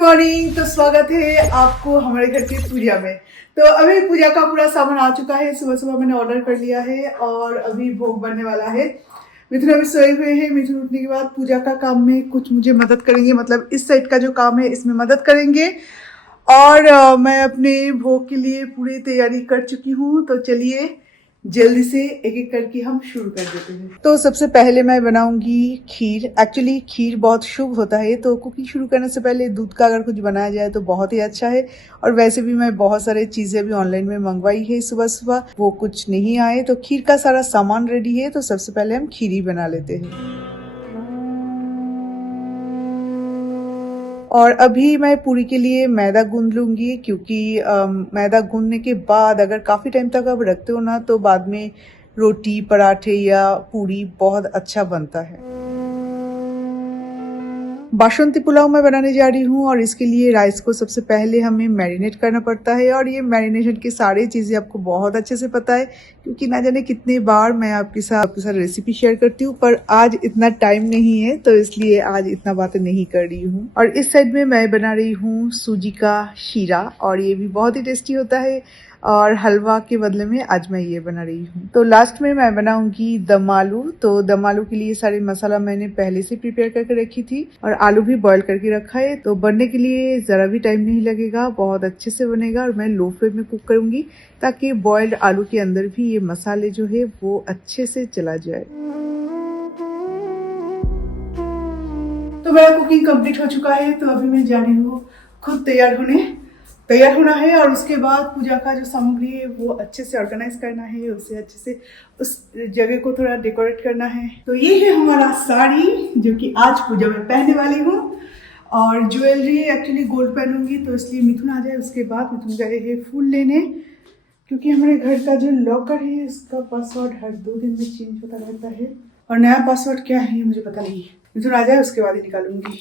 Morning. तो स्वागत है आपको हमारे घर की पूजा में। तो अभी पूजा का पूरा सामान आ चुका है। सुबह सुबह मैंने ऑर्डर कर लिया है और अभी भोग बनने वाला है। मिथुन अभी सोए हुए हैं। मिथुन उठने के बाद पूजा का काम में कुछ मुझे मदद करेंगे, मतलब इस साइड का जो काम है इसमें मदद करेंगे। और मैं अपने भोग के लिए पूरी तैयारी कर चुकी हूँ। तो चलिए जल्दी से एक एक करके हम शुरू कर देते हैं। तो सबसे पहले मैं बनाऊंगी खीर। एक्चुअली खीर बहुत शुभ होता है, तो कुकिंग शुरू करने से पहले दूध का अगर कुछ बनाया जाए तो बहुत ही अच्छा है। और वैसे भी मैं बहुत सारे चीजें भी ऑनलाइन में मंगवाई है सुबह सुबह, वो कुछ नहीं आए। तो खीर का सारा सामान रेडी है, तो सबसे पहले हम खीर ही बना लेते हैं। और अभी मैं पूरी के लिए मैदा गूंद लूंगी, क्योंकि मैदा गूंदने के बाद अगर काफ़ी टाइम तक आप रखते हो ना, तो बाद में रोटी, पराठे या पूरी बहुत अच्छा बनता है। बासमती पुलाव मैं बनाने जा रही हूँ और इसके लिए राइस को सबसे पहले हमें मैरिनेट करना पड़ता है। और ये मैरिनेशन की सारी चीज़ें आपको बहुत अच्छे से पता है, क्योंकि ना जाने कितने बार मैं आपके साथ रेसिपी शेयर करती हूँ, पर आज इतना टाइम नहीं है तो इसलिए आज इतना बातें नहीं कर रही हूँ। और इस साइड में मैं बना रही हूँ सूजी का शीरा, और ये भी बहुत ही टेस्टी होता है। और हलवा के बदले में आज मैं ये बना रही हूँ। तो लास्ट में मैं बनाऊंगी दम आलू। तो दम आलू के लिए सारे मसाला मैंने पहले से प्रिपेयर करके रखी थी, और आलू भी बॉईल करके रखा है। तो बनने के लिए जरा भी टाइम नहीं लगेगा, बहुत अच्छे से बनेगा। और मैं लो फ्लेम में कुक करूंगी, ताकि बॉइल्ड आलू के अंदर भी ये मसाले जो है वो अच्छे से चला जाए। तो मेरा कुकिंग कंप्लीट हो चुका है। तो अभी मैं जा रही हूँ खुद तैयार होना है। और उसके बाद पूजा का जो सामग्री है वो अच्छे से ऑर्गेनाइज करना है, उसे अच्छे से उस जगह को थोड़ा डेकोरेट करना है। तो ये है हमारा साड़ी, जो कि आज पूजा में पहनने वाली हूँ। और ज्वेलरी एक्चुअली गोल्ड पहनूंगी, तो इसलिए मिथुन आ जाए उसके बाद मिथुन गए हैं फूल लेने, क्योंकि हमारे घर का जो लॉकर है उसका पासवर्ड हर 2 दिन में चेंज होता रहता है। और नया पासवर्ड क्या है मुझे पता नहीं है। मिथुन आ जाए उसके बाद ही निकालूंगी।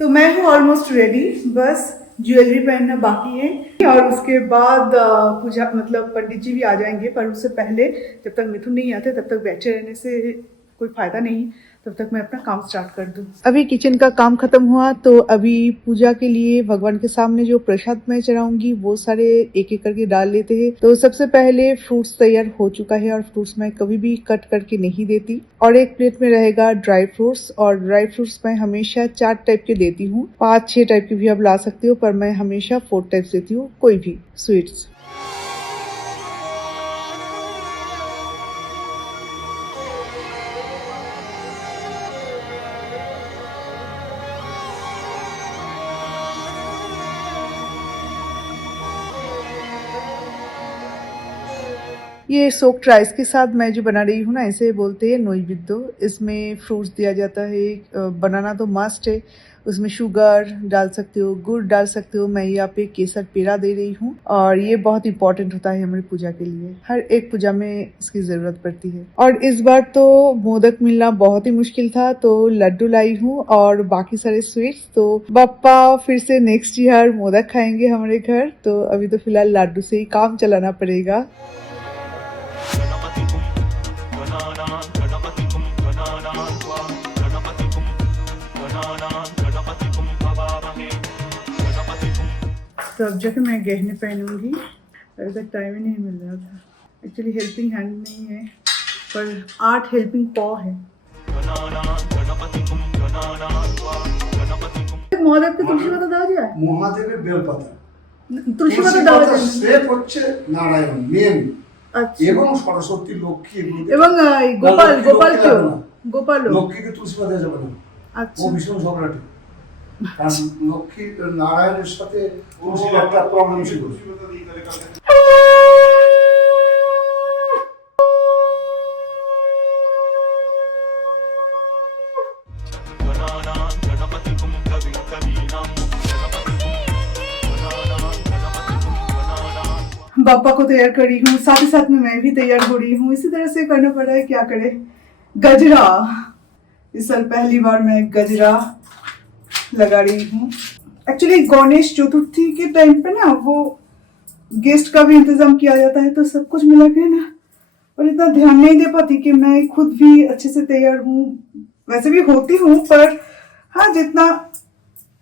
तो मैं हूँ ऑलमोस्ट रेडी, बस ज्वेलरी पहनना बाकी है। और उसके बाद पूजा, मतलब पंडित जी भी आ जाएंगे, पर उससे पहले जब तक मिथुन नहीं आते तब तक बैठे रहने से कोई फायदा नहीं। तब तक मैं अपना काम स्टार्ट कर दूं। अभी किचन का काम खत्म हुआ, तो अभी पूजा के लिए भगवान के सामने जो प्रसाद मैं चढ़ाऊंगी वो सारे एक एक करके डाल लेते हैं। तो सबसे पहले फ्रूट्स तैयार हो चुका है, और फ्रूट्स मैं कभी भी कट करके नहीं देती। और एक प्लेट में रहेगा ड्राई फ्रूट्स, और ड्राई फ्रूट्स मैं हमेशा 4 टाइप के देती हूँ। 5-6 टाइप के भी आप ला सकते हो, पर मैं हमेशा 4 टाइप्स देती हूँ, कोई भी स्वीट्स। ये सोक्ड राइस के साथ मैं जो बना रही हूँ ना, इसे बोलते हैं नोइबिद्दो। इसमें फ्रूट्स दिया जाता है, बनाना तो मस्ट है। उसमें शुगर डाल सकते हो, गुड़ डाल सकते हो। मैं यहाँ पे केसर पेड़ा दे रही हूँ, और ये बहुत इंपॉर्टेंट होता है हमारी पूजा के लिए। हर एक पूजा में इसकी जरूरत पड़ती है। और इस बार तो मोदक मिलना बहुत ही मुश्किल था, तो लड्डू लाई हूँ और बाकी सारे स्वीट्स। तो पापा फिर से नेक्स्ट ईयर मोदक खाएंगे हमारे घर, तो अभी तो फिलहाल लड्डू से ही काम चलाना पड़ेगा। तो अब जाके मैं गहने पहनूंगी। अभी तक टाइम ही नहीं मिल रहा था। एक्चुअली हेल्पिंग हैंड नहीं है, पर 8 हेल्पिंग पॉ है। মহাদেব কে তুলসী পাতা দেওয়া যায়? মহাদেবের বেলপাতা, তুলসী পাতা দেওয়া যায় স্টেপ হচ্ছে নারায়ণ মেন, আচ্ছা। এবং সরস্বতী, লক্ষ্মী এবং গোপাল কেউ লক্ষ্মীকে তুলসী পাতা দেওয়া যাবে না। আচ্ছা, ও ভীষণ ঝগড়াটে, কারণ লক্ষ্মী নারায়ণের সাথে তুলসীর একটা প্রবলেম ছিল। पापा को तैयार कर रही हूँ, साथ ही साथ में मैं भी तैयार हो रही हूँ। इसी तरह से करना पड़ा है, क्या करे। गजरा, इस साल पहली बार मैं गजरा लगा रही हूँ। एक्चुअली गणेश चतुर्थी के टाइम पे ना वो गेस्ट का भी इंतजाम किया जाता है, तो सब कुछ मिला के ना और इतना ध्यान नहीं दे पाती कि मैं खुद भी अच्छे से तैयार हूँ। वैसे भी होती हूँ, पर हाँ जितना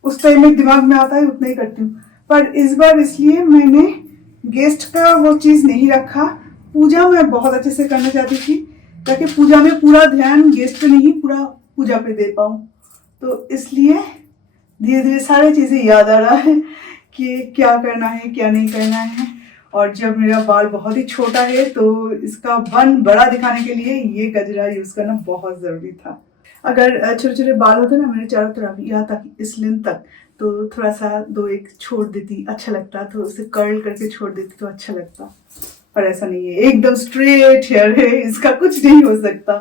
उस टाइम में दिमाग में आता है उतना ही करती हूँ। पर इस बार इसलिए मैंने गेस्ट का वो चीज़ नहीं रखा। पूजा मैं बहुत अच्छे से करना चाहती थी ताकि पूजा में पूरा ध्यान गेस्ट पे नहीं, पूरा पूजा पे दे पाऊँ। तो इसलिए धीरे धीरे सारी चीज़ें याद आ रहा है कि क्या करना है क्या नहीं करना है। और जब मेरा बाल बहुत ही छोटा है तो इसका बन बड़ा दिखाने के लिए ये गजरा यूज़ करना बहुत ज़रूरी था। अगर छोटे छोटे बाल होते ना मेरे चारों तरफ यहाँ तक, इस लेंथ तक, तो थोड़ा सा दो एक छोड़ देती, अच्छा लगता। तो उसे कर्ल करके छोड़ देती तो अच्छा लगता, पर ऐसा नहीं है, एकदम स्ट्रेट हेयर है, इसका कुछ नहीं हो सकता।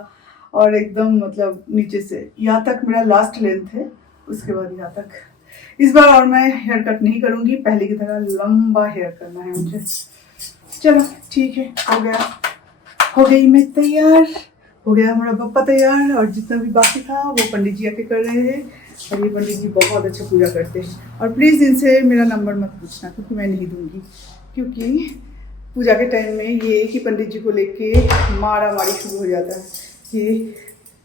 और एकदम मतलब नीचे से यहाँ तक मेरा लास्ट लेंथ है, उसके बाद यहाँ तक। इस बार और मैं हेयर कट नहीं करूँगी, पहले की तरह लंबा हेयर करना है मुझे। चलो ठीक है, हो गई मैं तैयार, हो गया हमारा पप्पा तैयार। और जितना भी बाकी था वो पंडित जी आके कर रहे हैं। और ये पंडित जी बहुत अच्छा पूजा करते हैं। और प्लीज़ इनसे मेरा नंबर मत पूछना, क्योंकि मैं नहीं दूंगी, क्योंकि पूजा के टाइम में ये एक ही पंडित जी को लेके मारा मारी शुरू हो जाता है कि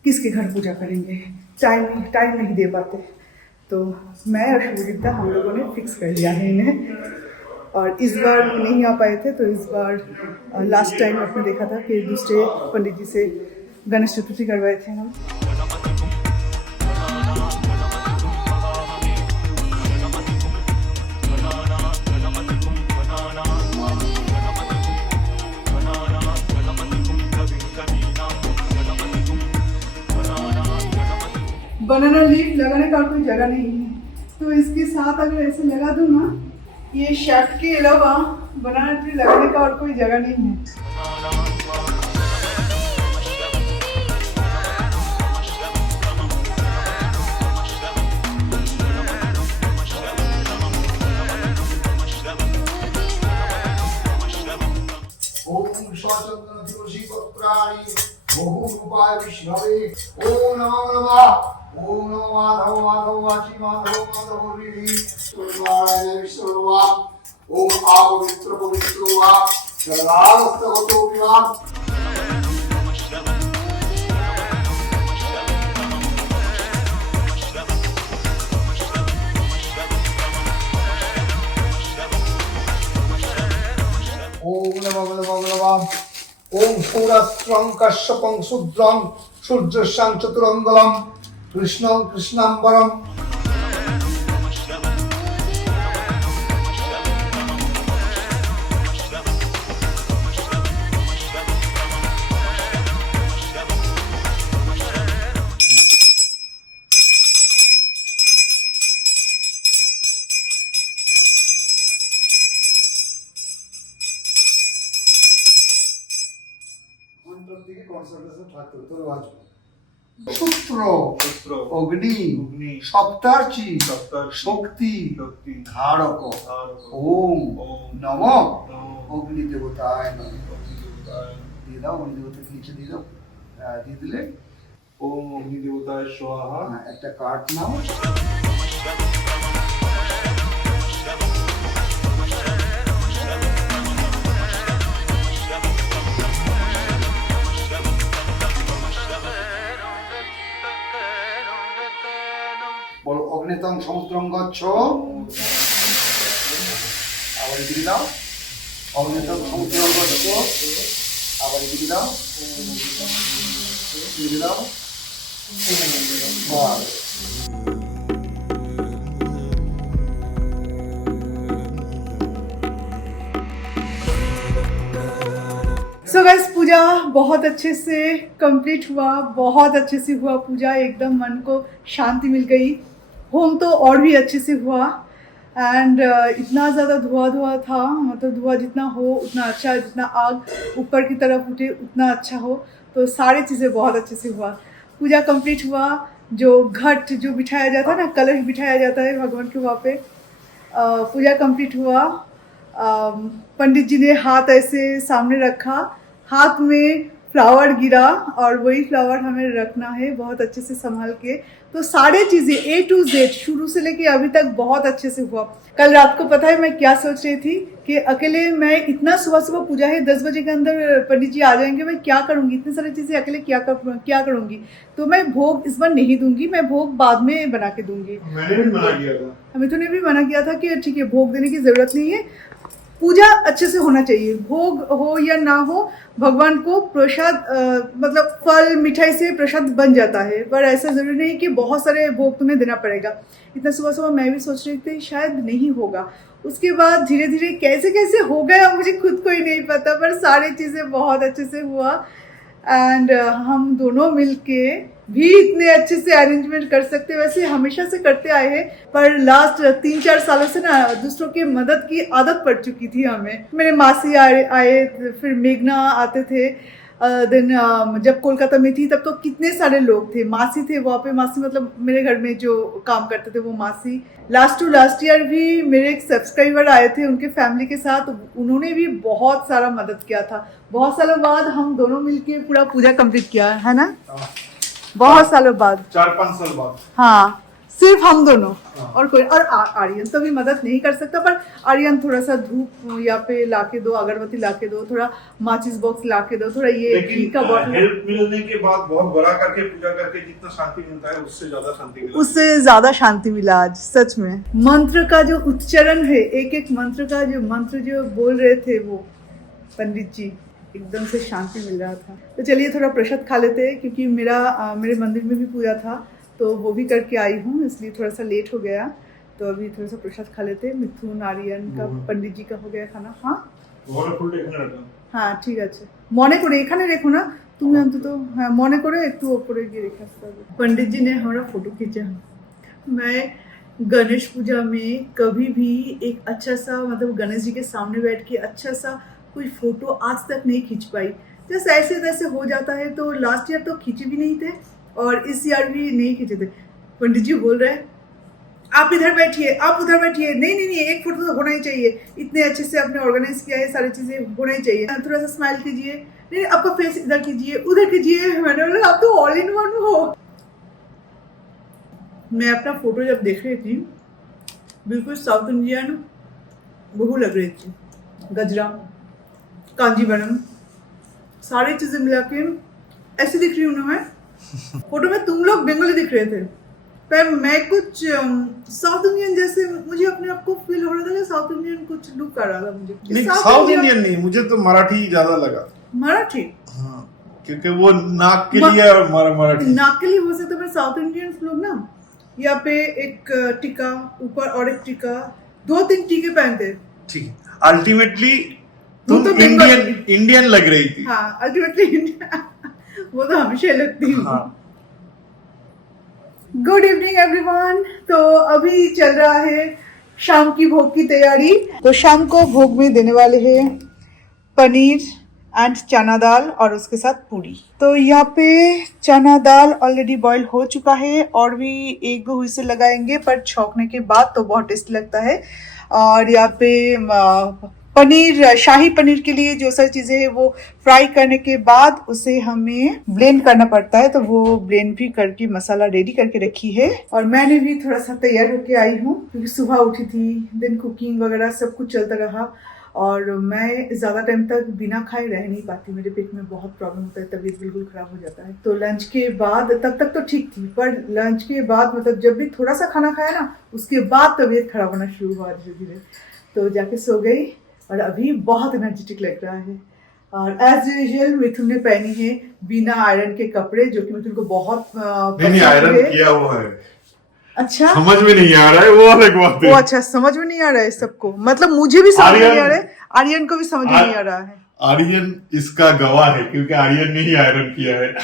किसके घर पूजा करेंगे, टाइम नहीं दे पाते। तो मैं और शुभजीता हम लोगों ने फिक्स कर लिया है इन्हें। और इस बार नहीं आ पाए थे, तो इस बार लास्ट टाइम आपने देखा था कि दूसरे पंडित जी से गणेश चतुर्थी करवाए थे हम। बनाना लीफ लगाने का कोई जगह नहीं है, तो इसके साथ अगर ऐसे लगा दूँ ना, ये शर्ट के अलावा बनाना ट्री लगाने का और कोई जगह नहीं है। ओम स्वाचंद्र दिवसी पत्राणि बहुरूपाय विष्णवे। ओम नमो नमः। ओम नमो माधव माधव वाची माधव माधव हरि नारायण विष्णुवा। ओम अपवित्र पवित्र वा सर्वास्तवतो विवाद। ओम नमो नमः। ओम सूरस्त्रं कश्यपं शूद्रं सूर्यस्यं चतुरंगलं कृष्णं कृष्णांबरं। সূত্র অগ্নি সপ্তার্চি শক্তি ধারক। ওম নম অগ্নি দেবতায় দিয়ে দাও, অগ্নি দেবতাকে নিচে দিয়ে দাও, দিয়ে দিলে ओम अग्नि देवताय स्वाहा। একটা কার্ড নাও। বলো অগ্নিতং সমুদ্রং গচ্ছ। আবার এদিকে দাও, অগ্নিতং সমুদ্রং গচ্ছ। আবার এদিকে দাও, এদিকে দাও। বাহ। सो गाइस, पूजा बहुत अच्छे से कंप्लीट हुआ, बहुत अच्छे से हुआ पूजा, एकदम मन को शांति मिल गई। होम तो और भी अच्छे से हुआ। एंड इतना ज़्यादा धुआं था, मतलब धुआं जितना हो उतना अच्छा, जितना आग ऊपर की तरफ उठे उतना अच्छा हो। तो सारी चीज़ें बहुत अच्छे से हुआ। पूजा कंप्लीट हुआ। जो घट जो बिठाया जाता है ना, कलश बिठाया जाता है भगवान के वहाँ पे, पूजा कंप्लीट हुआ। पंडित जी ने हाथ ऐसे सामने रखा, हाथ में फ्लावर गिरा और वही फ्लावर हमें रखना है बहुत अच्छे से संभाल के। तो सारे चीज़ें A to Z शुरू से लेके अभी तक बहुत अच्छे से हुआ। कल रात को पता है मैं क्या सोच रही थी कि अकेले मैं इतना सुबह सुबह पूजा है 10 बजे के अंदर पंडित जी आ जाएंगे, मैं क्या करूँगी, इतनी सारी चीज़ें अकेले क्या करूँगी। तो मैं भोग इस बार नहीं दूंगी, मैं भोग बाद में बना के दूंगी। मैंने भी मना किया था। मिथुन ने भी मना किया था कि ठीक है भोग देने की जरूरत नहीं है, पूजा अच्छे से होना चाहिए, भोग हो या ना हो भगवान को प्रसाद मतलब फल मिठाई से प्रसाद बन जाता है, पर ऐसा जरूरी नहीं कि बहुत सारे भोग तुम्हें देना पड़ेगा। इतना सुबह सुबह मैं भी सोच रही थी शायद नहीं होगा, उसके बाद धीरे धीरे कैसे कैसे हो गया मुझे खुद को ही नहीं पता, पर सारी चीज़ें बहुत अच्छे से हुआ। एंड हम दोनों मिलके भी इतने अच्छे से अरेंजमेंट कर सकते, वैसे हमेशा से करते आए हैं, पर लास्ट 3-4 सालों से ना दूसरों की मदद की आदत पड़ चुकी थी हमें। मेरे मासी आए फिर मेघना आते थे। देन जब कोलकाता में थी तब तो कितने सारे लोग थे, मासी थे वहाँ पे, मासी मतलब मेरे घर में जो काम करते थे वो मासी। लास्ट ईयर भी मेरे एक सब्सक्राइबर आए थे उनके फैमिली के साथ, उन्होंने भी बहुत सारा मदद किया था। बहुत सालों बाद हम दोनों मिलके पूरा पूजा कंप्लीट किया है ना, बहुत सालों बाद, 4-5 साल बाद। हाँ सिर्फ हम दोनों और कोई, और आर्यन तो भी मदद नहीं कर सकता, पर आर्यन थोड़ा सा धूप यहाँ पे लाके दो, अगरबत्ती लाके दो, थोड़ा माचिस बॉक्स लाके दो, थोड़ा ये घी का बॉटल। हेल्प मिलने के बाद बहुत बड़ा करके पूजा करके जितना शांति मिलता है उससे ज्यादा शांति मिला, उससे ज्यादा शांति मिला आज सच में। मंत्र का जो उच्चारण है, एक एक मंत्र का जो मंत्र जो बोल रहे थे वो पंडित जी, एकदम से शांति मिल रहा था। तो चलिए थोड़ा प्रसाद खा लेते हैं, क्योंकि मेरे मंदिर में भी पूजा था तो वो भी करके आई हूँ, इसलिए थोड़ा सा लेट हो गया। तो अभी थोड़ा सा प्रसाद खा लेते हैं। मिथुन आर्यन का पंडित जी का हो गया खाना। हाँ ठीक আছে, মনে করে এখানে রেখো না তুমি, অন্তত হ্যাঁ মনে করে একটু ওপরে গিয়ে রেখে আসতে হবে। पंडित जी ने हमारा फोटो खींचा। मैं गणेश पूजा में कभी भी एक अच्छा सा मतलब गणेश जी के सामने बैठ के अच्छा सा कोई फोटो आज तक नहीं खींच पाई, जैसे ऐसे तैसे हो जाता है। तो लास्ट ईयर तो खींचे भी नहीं थे और इस ईयर भी नहीं खींचे थे। पंडित जी बोल रहे हैं आप इधर बैठिए, आप उधर बैठिए, नहीं एक फोटो तो होना ही चाहिए, इतने अच्छे से आपने ऑर्गेनाइज किया है, सारी चीजें होना ही चाहिए, थोड़ा सा स्माइल कीजिए, नहीं आपका फेस इधर कीजिए उधर कीजिए। मैंने बोला आप तो ऑल इन वन हो। मैं अपना फोटो जब देख रही थी बिल्कुल साउथ इंडियन बहू लग रही थी, गजरा कांजीवरम सारी चीजें मिला के ऐसी दिख रही हूँ ना मैं। फोटो में तुम लोग बंगाली दिख रहे थे, पर मैं कुछ साउथ इंडियन जैसे मुझे अपने आप को फील हो रहा था, साउथ इंडियन कुछ लुक आ रहा था मुझे। नहीं साउथ इंडियन नहीं, मुझे तो मराठी ज्यादा लगा। मराठी? हाँ, क्योंकि वो नाक के लिए और मराठी नाक के लिए हो सकता है, साउथ इंडियन लोग ना यहाँ पे एक टीका ऊपर और एक टीका, 2-3 टीके पहनते। ठीक, अल्टीमेटली तुम तो इंडियन लग रही थी। हाँ अल्टीमेटली इंडियन वो तो हमेशा लगती हूँ। हाँ। Good evening everyone. तो अभी चल रहा है शाम की भोग की तैयारी। तो शाम को भोग में देने वाले हैं पनीर एंड चना दाल और उसके साथ पूरी। तो यहाँ पे चना दाल ऑलरेडी बॉईल हो चुका है और भी 1-2 हुइसल लगाएंगे, पर छौंकने के बाद तो बहुत टेस्टी लगता है। और यहाँ पे पनीर, शाही पनीर के लिए जो सारी चीज़ें हैं वो फ्राई करने के बाद उसे हमें ब्लेंड करना पड़ता है, तो वो ब्लेंड भी करके मसाला रेडी करके रखी है। और मैंने भी थोड़ा सा तैयार होके आई हूँ, क्योंकि सुबह उठी थी, देन कुकिंग वगैरह सब कुछ चलता रहा और मैं ज़्यादा टाइम तक बिना खाए रह नहीं पाती, मेरे पेट में बहुत प्रॉब्लम होता है, तबीयत बिल्कुल ख़राब हो जाता है। तो लंच के बाद, तब तक तो ठीक थी, पर लंच के बाद मतलब जब भी थोड़ा सा खाना खाया ना उसके बाद तबीयत खराब होना शुरू हुआ धीरे धीरे। तो जाके सो गई और अभी बहुत एनर्जेटिक लग रहा है। और एज यूजुअल मिथुन ने पहनी है बिना आयरन के कपड़े, जो कि मिथुन को बहुत नहीं आयरन किया हुआ है। अच्छा, समझ में नहीं आ रहा है वो अलग बात है। वो अच्छा समझ में नहीं आ रहा है सबको, मतलब मुझे भी समझ नहीं आ रहा है, आर्यन को भी समझ में नहीं आ रहा है। आर्यन इसका गवाह है क्योंकि आर्यन ने ही आयरन किया है।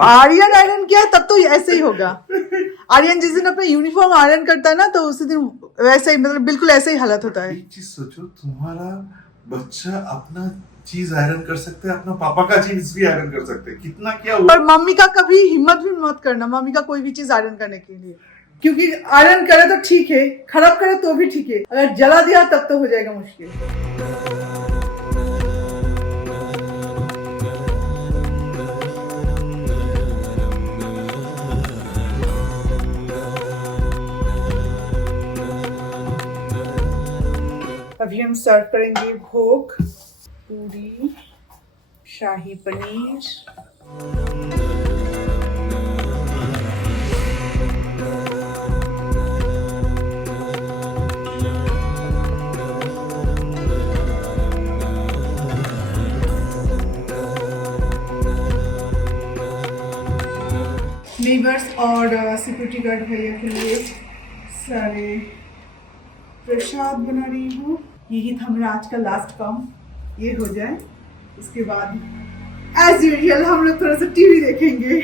आर्यन आयरन किया है तब तो ऐसे ही होगा। आर्यन जिस दिन अपना यूनिफॉर्म आयरन करता है ना तो उसी दिन वैसे ही, मतलब बिल्कुल ऐसे ही हालत होता है। एक चीज सोचो, तुम्हारा बच्चा अपना चीज आयरन कर सकते हैं, अपना पापा का चीज भी आयरन कर सकते हैं, कितना क्या हुआ। पर मम्मी का कभी हिम्मत भी मत करना, मम्मी का कोई भी चीज आयरन करने के लिए, क्योंकि आयरन करे तो ठीक है, खराब करे तो भी ठीक है, अगर जला दिया तब तो हो जाएगा मुश्किल। अभी हम सर्व करेंगे भोग, पूरी, शाही पनीर। नेबर्स और सिक्योरिटी गार्ड भैया के लिए सारे प्रसाद बना रही हूँ। यही था मेरा आज का लास्ट काम, ये हो जाए उसके बाद एज यूजुअल हम लोग थोड़ा सा टीवी देखेंगे।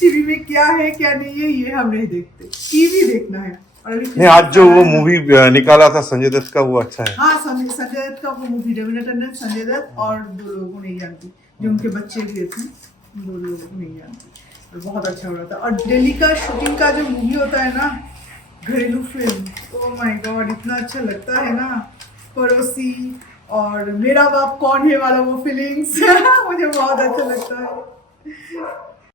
टीवी में क्या है क्या नहीं है ये हम नहीं देखते, टीवी देखना है। और अभी नहीं, आज जो वो मूवी निकाला था संजय दत्त का, वो अच्छा है। हाँ, संजय दत्त का वो मूवी, रवीना टंडन, संजय दत्त और दो लोगों को नहीं जानती, जो उनके बच्चे हुए थे, दो लोगों को नहीं जानती, तो बहुत अच्छा हो रहा था। और दिल्ली का शूटिंग का जो मूवी होता है ना, घरेलू फिल्म, ओ माय गॉड इतना अच्छा लगता है ना। पड़ोसी और मेरा बाप कौन है वाला वो फीलिंग्स मुझे बहुत अच्छा लगता है।